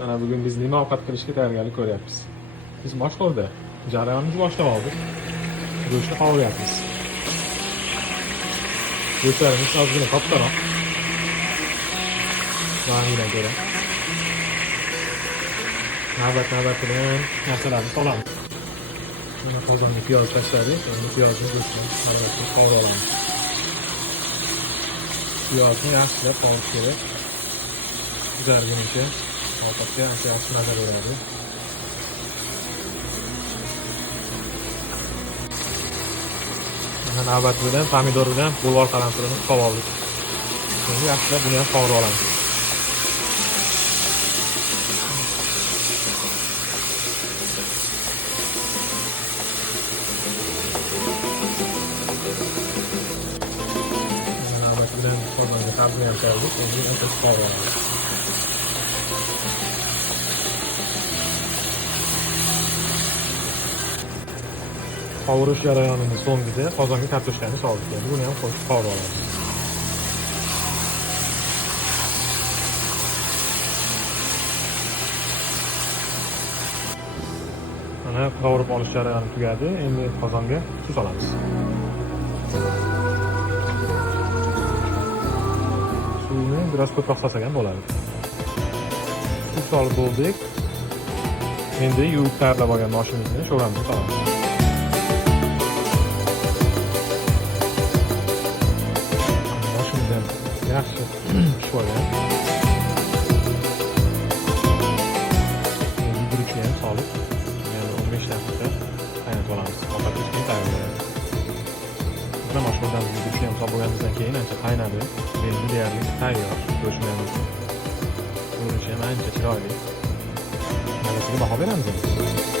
Mana bugun biz nima ovqat qilishga tayyorgarlik ko'ryapmiz. Biz boshlovda jarayonimizni boshlab oldik. Go'shtni qovuryapmiz. Go'shtlarimiz ozgina kattaroq. Rangidan ko'ra. Navbat bilan narsalarni solamiz. Mana qozonga piyoz tashladik. Endi piyozni go'shtni aralashtirib qovurib olamiz. Piyozni yaxshilab qovurish kerak. Kuzargunicha ovqatga ancha yaxshi mazza beradi. Mana navbat bilan pomidor bilan bulg'or qalamsirini qovurib oldik. Endi yaxshilab buni ham qovurib olamiz. Navbat bilan qozonga sabzini ham soldik. Endi ancha qovurib olamiz. Qovurish jarayonimiz so'ngida qozonga kartoshkani soldik. Endi buni ham qo'shib qovurib olamiz. Mana qovurib olish jarayoni tugadi. Endi qozonga suv solamiz. Suvni biroz ko'proq solsak ham bo'ladi. Suv solib bo'ldik. Endi yuvib tayyorlab olgan oshimizni sho'ramizni solamiz. Yaxshi pishib olgan. Endi guruchni ham solib, yana 15 daqiqa qaynatib olamiz. Ovqat pishgan tayyorlanadi. Mana mashhurdan guruchni ham solib bo'lganimizdan keyin ancha qaynadi. Endi deyarli tayyor go'shtimiz. Guruch ham ancha chiroyli. Mazasiga baho beramiz endi.